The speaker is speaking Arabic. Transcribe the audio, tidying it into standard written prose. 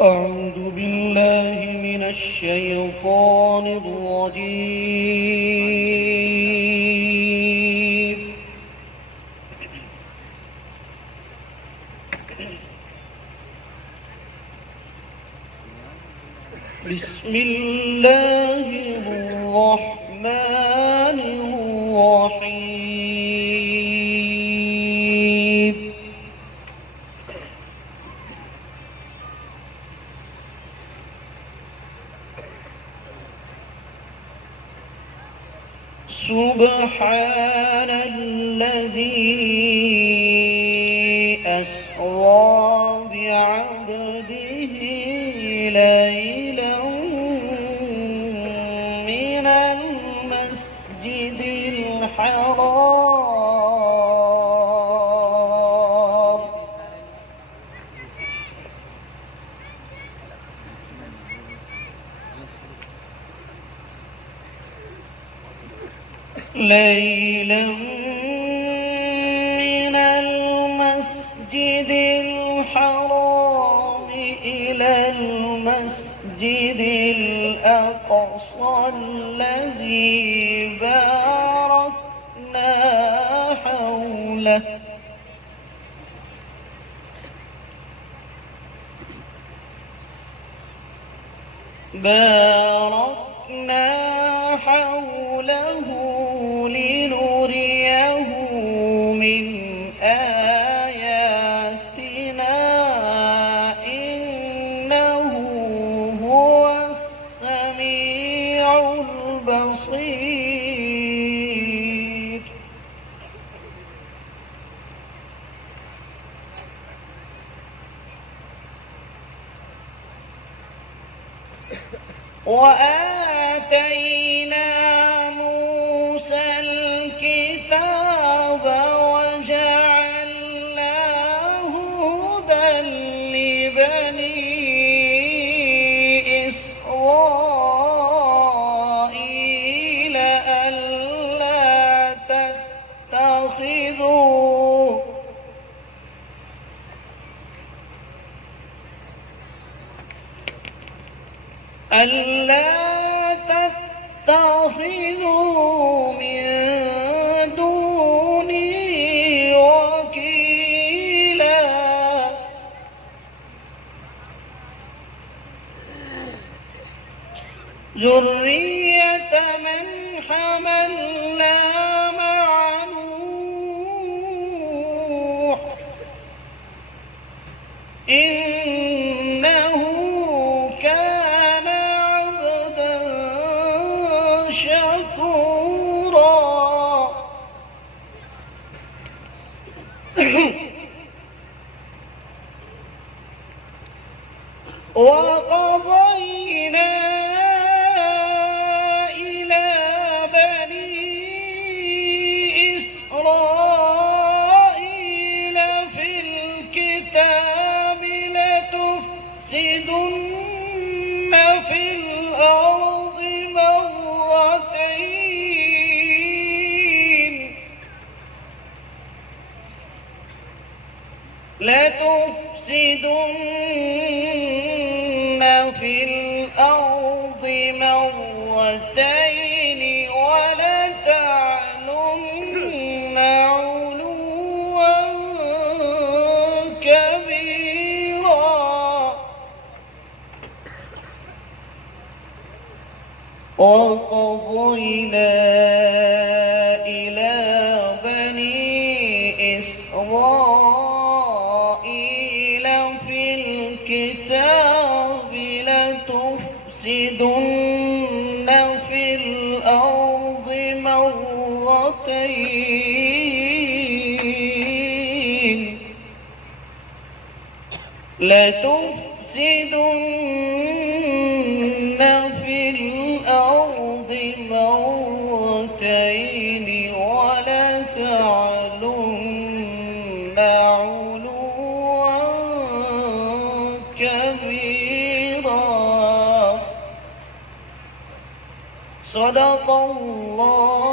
أعوذ بالله من الشيطان الرجيم. بسم الله الرحمن الرحيم. سبحان الذي أسرى بعبده ليلا من المسجد الحرام إلى المسجد الأقصى الذي باركنا حوله لنريه من آياتنا إنه هو السميع البصير. وآتينا موسى الكتاب وجعلناه هدى لبني إسرائيل ألا تتخذوا من دوني وكيلا ذرية من حملنا مع نوح إنه كان عبدا شكورا. وقضينا إلى بني إسرائيل في الكتاب لتفسدن في الأرض مرتين ولتعلن علوا كبيرا. وقضينا إلى بني إسرائيل في الكتاب لتفسدن في الأرض مرتين ولتعلن علوا كبيرا. صدق الله